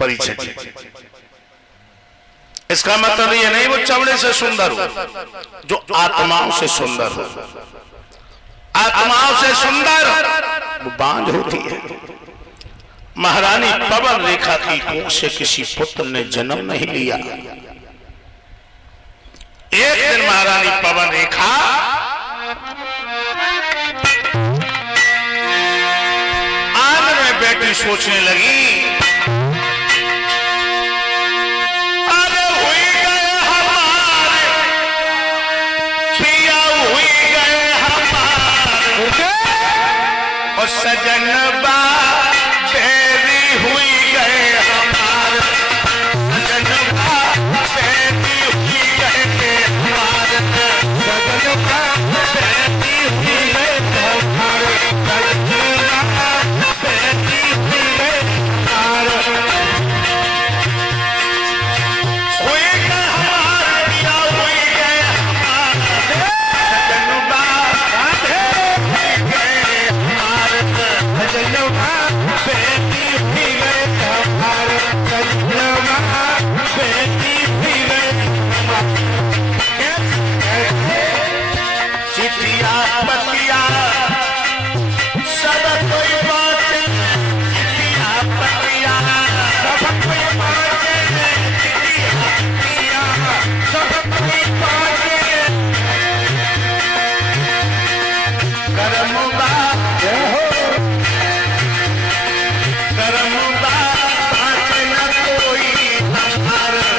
परिचय दी। इसका मतलब ये नहीं वो चमड़े से सुंदर हो, जो आत्माओं से सुंदर हो। आत्माओं से सुंदर वो बांझ होती है। महारानी पवन रेखा की कोख से किसी पुत्र ने जन्म नहीं लिया। एक दिन महारानी पवन रेखा आंगन में बैठी सोचने लगी, अरे हुई गए हमारे पिया, हुई गए हमारे और सजन बा तेरी, हुई गए हमारे सजन बा तेरी, हुई गए हमारे सजन बा तेरी, हुई गए हमारे सजन बा तेरी, हुई गए हमारे, हुई गए हमारे पिया, हुई गए हमारे सजन बा तेरी, हुई गए हमारे सजन बा बेटी, हुई गए हमारे सजन बा बेटी, हुई गए हमारे। चिटिया पतिया सब कोई बाटे, चिटिया पतिया सब कोई बाटे, चिटिया पतिया सब कोई बाटे, करम बा करम बा बाटे न कोई हमारा,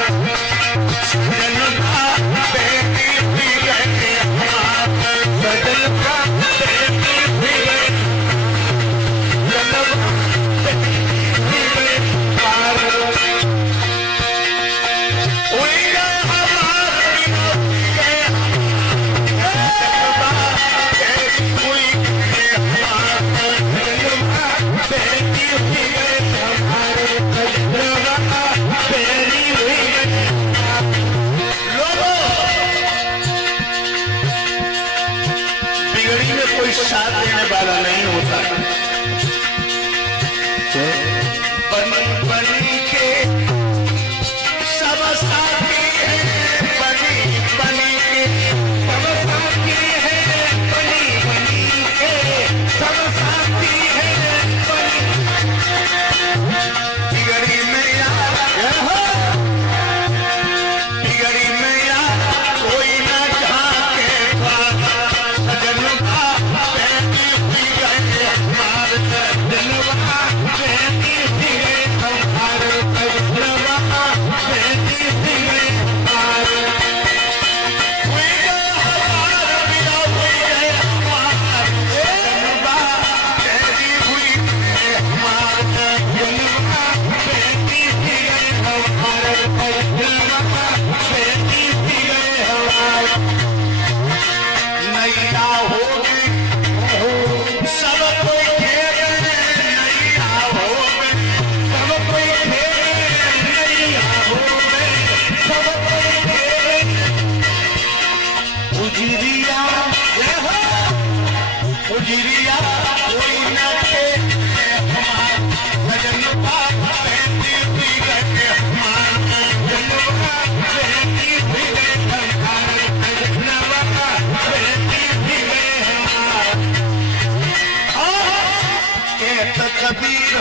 सजन बा बेटी, हुई गए हमारे सजन बा बेटी, हुई गए सजन बा बेटी, हुई गए हमारे, हुई गए हमारे पिया, हुई गए सजन बा बेटी, हुई गए हमारे सजन बा बेटी, हुई गए हमारे सजन बा बेटी, हुई गए हमारे। लोगों, बिगड़ी में कोई साथ देने वाला नहीं होता। बनी बनी के सब साथी है, बनी बनी के सब साथी है, बनी बनी के सब साथी है, बनी बिगड़ी में यार, बिगड़ी में यार कोई न झांके पाता, सजन बा बेटी, हुई गए हमारे सजन बा बेटी, हुई गए हमारे सजन बा बेटी, हुई गए हमारे, हुई गए हमारे पिया, हुई गए हमारे सजन बा बेटी, हुई गए हमारे सजन बा बेटी, हुई गए हमारे सजन बा बेटी, हुई गए हमारे। नैया हो गई सब कोई खेले, नैया हो गई सब कोई खेले, नैया हो गई सब कोई खेले, उजरिया उजरिया कोई न खेले हमारे सजन बा बेटी, हुई गए हमारे सजन बा बेटी, हुई गए हमारे सजन बा बेटी, हुई गए हमारे। कहत कबीर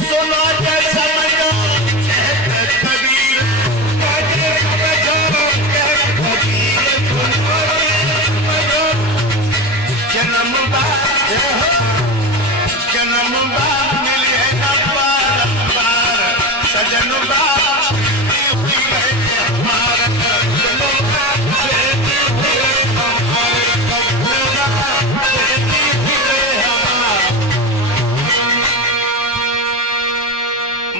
सुनो के समझो, कहत कबीर काजे समझो, कहत कबीर सुनो के समझो, जन्म बा मिले न बारंबार, सजन बा बेटी, हुई गए हमारे सजन बा बेटी, हुई गए हमारे सजन बा बेटी, हुई गए हमारे।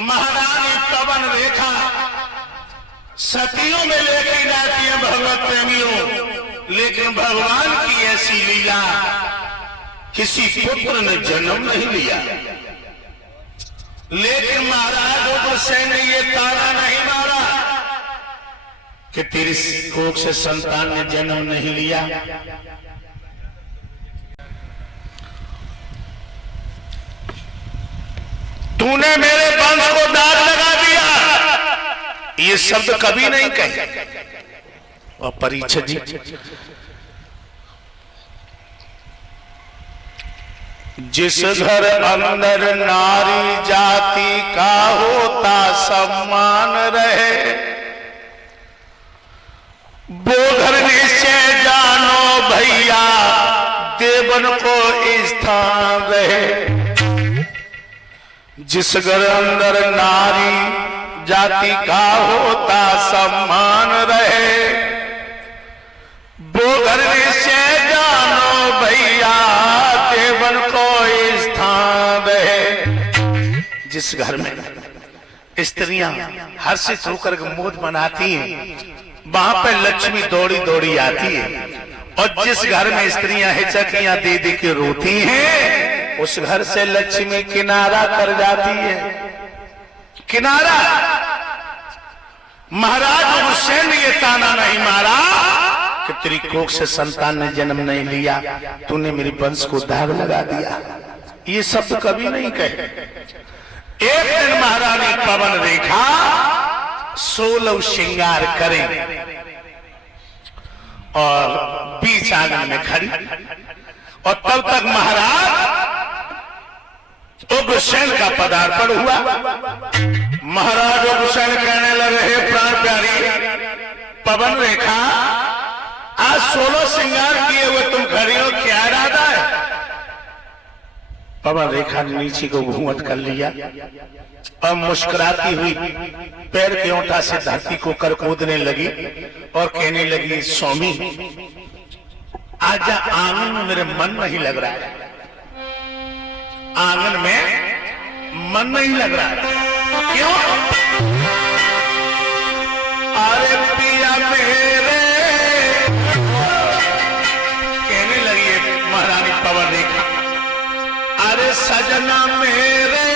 महारानी पवन रेखा सतियों में लेके जाती है भगवत प्रेमियों, लेकिन भगवान की ऐसी लीला, किसी पुत्र ने जन्म नहीं लिया। लेकिन महाराज उग्रसेन ने ये ताना नहीं मारा कि तेरी कोख से संतान ने जन्म नहीं लिया। तूने मेरे वंश को ये शब्द कभी नहीं कहे। और परीक्षित जी जिस घर अंदर नारी जाति का होता सम्मान रहे, वो घर निश्चय जानो भैया देवन को स्थान रहे। जिस घर अंदर नारी जाति का होता सम्मान रहे, वो घर निश्चय जानो भैया देवन को स्थान रहे। जिस घर में स्त्रियां हर्षित होकर मोद मनाती हैं, वहां पर लक्ष्मी दौड़ी दौड़ी आती है। और जिस घर में स्त्रियां हिचकियां दे दे के रोती हैं, उस घर से लक्ष्मी किनारा कर जाती है। किनारा। महाराज हुसैन ने ये ताना नहीं मारा कि तेरी कोख से संतान ने जन्म नहीं लिया, तूने मेरे वंश को दाग लगा दिया। ये शब्द कभी नहीं कहे। एक दिन महारानी पवन रेखा 16 श्रृंगार करें और बीच आंगन में खड़ी, और तब तक महाराज उग्रसेन का पदार्पण हुआ। महाराज उग्रसेन कहने लगे, हे प्राण प्यारी पवन रेखा, आज 16 श्रृंगार किए हुए तुम खड़ी हो, क्या इरादा है? पवन रेखा ने नीचे को घूंघट कर लिया और मुस्कुराती हुई पैर के ओंठा से धरती को कर कूदने लगी और कहने लगी, स्वामी आज आंगन में मेरे मन नहीं लग रहा है, आंगन में मन नहीं लग रहा है। क्यों? अरे पिया मेरे, कहने लगी महारानी पवन रेखा, अरे सजना मेरे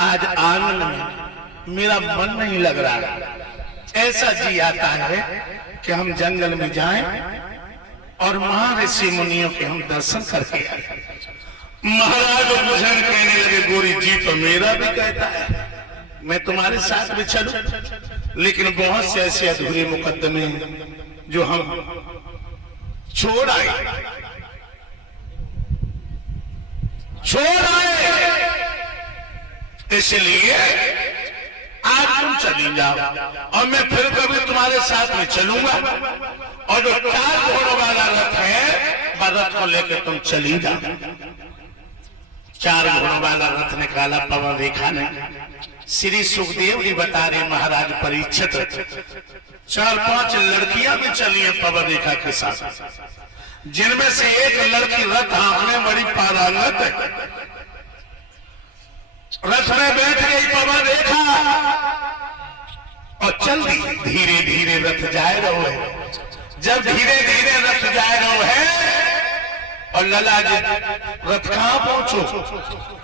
आज आंगन में मेरा मन नहीं लग रहा। ऐसा जी आता है कि हम जंगल में जाएं और वहां ऋषि मुनियों के हम दर्शन करके आए। महाराज उग्रसेन कहने लगे, गोरी जी तो मेरा भी कहता है मैं तुम्हारे साथ भी चलूं, लेकिन बहुत से ऐसे अधूरे मुकदमे जो हम छोड़ आए। इसलिए आज तुम चली जाओ और मैं फिर कभी तुम्हारे साथ में चलूंगा, और जो 4 घोड़ों वाला रथ है रथ को लेकर तुम चली जाओ। 4 घोड़ों वाला रथ निकाला पवन रेखा ने। श्री सुखदेव जी बता रहे महाराज परीक्षित 4-5 लड़कियां भी चली हैं पवन रेखा के साथ, जिनमें से एक लड़की रथ हाँकने बड़ी पारंगत है। रथ में बैठ गई पवन रेखा और चल दी। धीरे धीरे रथ जाए रहो है। जब धीरे धीरे रथ जाए रहो है और लला जी रथ कहां पहुंचो?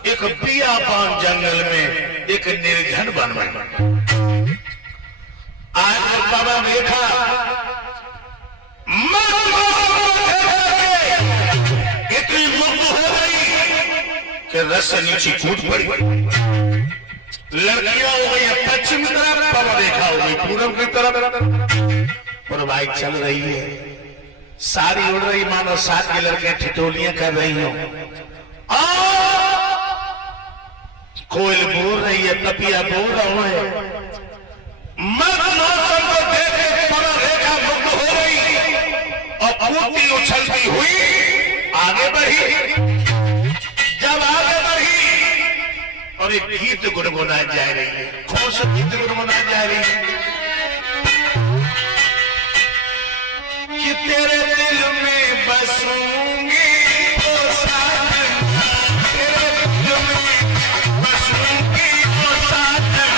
एक बियाबान जंगल में, एक निर्जन वन में। आज पवन रेखा इतनी मुक्त हो गई कि रस से नीचे कूद पड़ी। लड़कियां हो गई पश्चिम तरफ, पवन रेखा हो गई पूरब की तरफ। बाइक चल रही है, सारी उड़ रही, मानो साथ के लड़के ठिठोलियां कर रही हो, कोयल बोल रही है, तपिया बोल रहा है। मौसम को देखे रेखा मुक्त हो गई और कूदती उछलती हुई आगे बढ़ी। जब आगे बढ़ी और एक गीत गुनगुनाई जा रही है, कौन सा गीत गुनगुनाई जा रही है कि तेरे दिल में बसूंगी ओ साजना, तेरे दिल में बसूंगी ओ साजना,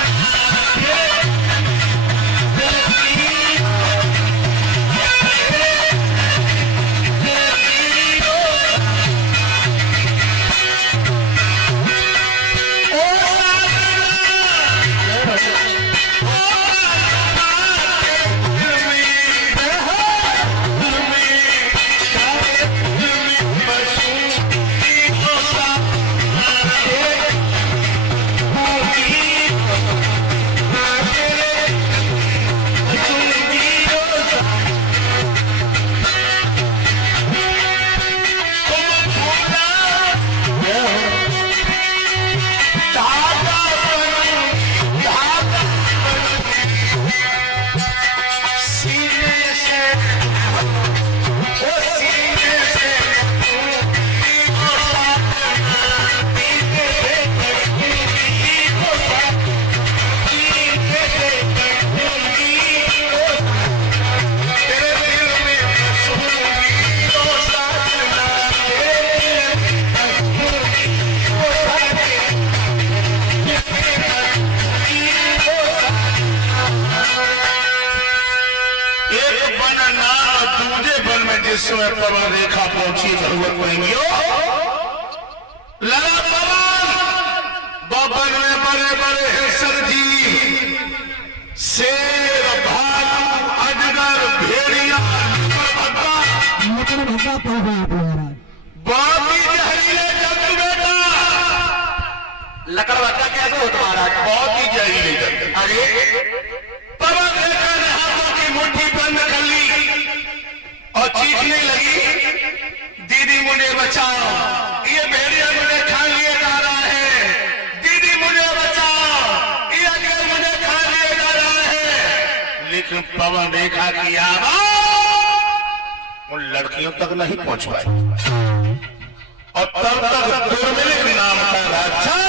जिसमें पवन रेखा पहुंची जरूरत प्रेमियों, लड़ा बबन में बड़े बड़े हिंसक जीव, शेर, भालू, अजगर, भेड़िया, बहुत ही जहरीले जंतु बेटा। लकड़बग्गा कैसे हो तुम्हारा? बहुत ही जहरीले जंतु। अरे पवन रेखा ने हाथों की मुट्ठी बंद कर ली और चीखने लगी, दीदी मुझे बचाओ, ये भेड़िया मुझे खा लिए जा रहा है, दीदी मुझे बचाओ, ये अजगर मुझे खा लिए जा रहा है। लेकिन पवन रेखा की आवाज उन लड़कियों तक नहीं पहुंच पाई और तब तक दुर्मिल नाम का राक्षस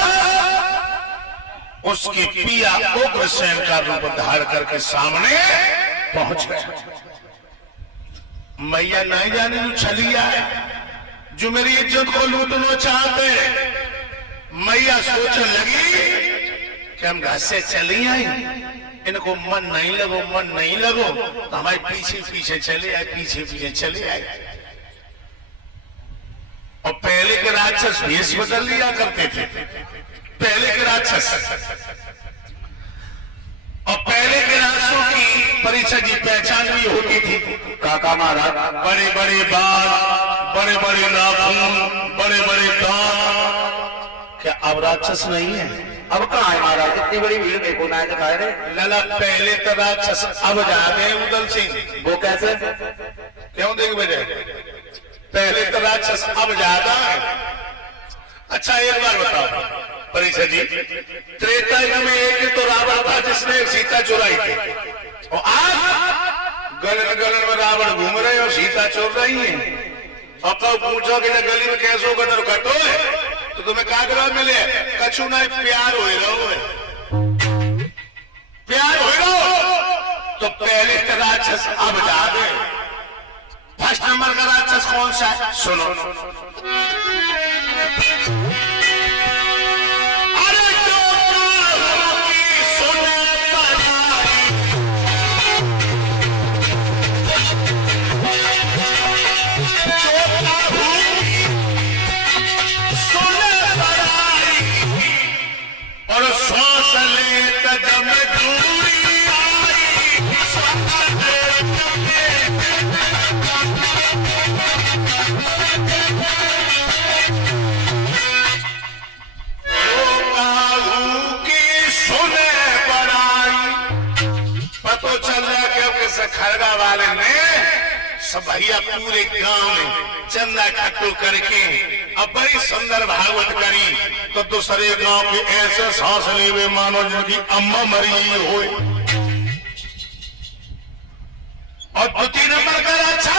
उसके पिया उग्रसेन का रूप धार करके सामने पहुंच गया। मैया नहीं जाने जो छलिया है, जो मेरी इज्जत को लूटना चाहते, मैया सोचने लगी कि हम घर से चली आई, इनको मन नहीं लगो, मन नहीं लगो तो हमारे पीछे पीछे चले आए, पीछे पीछे चले आए। और पहले के राक्षस भेष बदल लिया करते थे, पहले के राक्षस, और पहले के राक्षसों की परिचय की पहचान भी होती थी। काका महाराज, बड़े बड़े बाल, बड़े बड़े नाखून, बड़े बड़े दांत। क्या अब राक्षस नहीं है? अब कहाँ है महाराज? इतनी बड़ी भीड़ मेरे को ना दिखाए रे। लला पहले तो राक्षस अब जाते हैं उदल सिंह। वो कैसे? क्यों देख बेटे, पहले तो राक्षस अब जाता है। अच्छा एक बार बताओ परिचय जी, त्रेता युग में एक तो रावण था जिसने सीता चुराई थी, और आज गलन गलन में रावण घूम रहे और सीता चोर रही है। और कब पूछो कि गली में कैसो गदर कटो है तो तुम्हें कागरा मिले, कछु ना प्यार हो रहो है, प्यार हो रहो। तो पहले का राक्षस अब जा गए। फर्स्ट नंबर का राक्षस कौन सा है? सुनो, खड़गा वाले ने सब भैया पूरे गांव में चंदा इकट्ठो करके अब बड़ी सुंदर भागवत करी तो दूसरे गांव के ऐसे सांस लेवे मानो जिनकी अम्मा मरी हो। और द्वितीय नंबर का अच्छा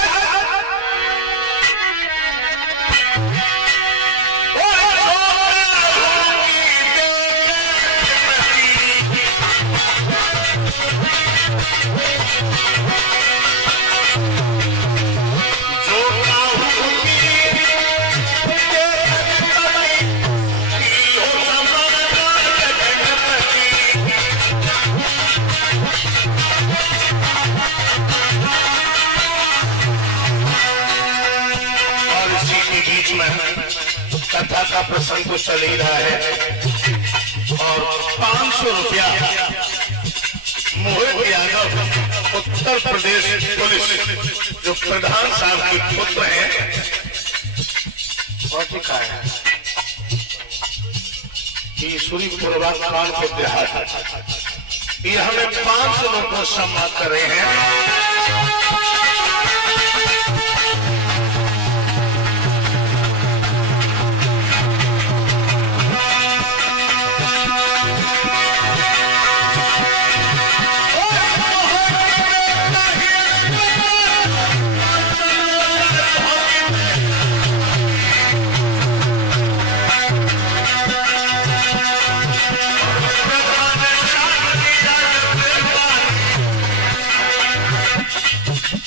कथा का प्रसंग तो चल ही रहा है और 500 रुपया मोहित यादव उत्तर प्रदेश पुलिस जो प्रधान साहब के पुत्र हैं और लिखा है ईश्वरी पूर्वाकाल के देहात ये हमें 500 रुपये सम्मान कर रहे हैं।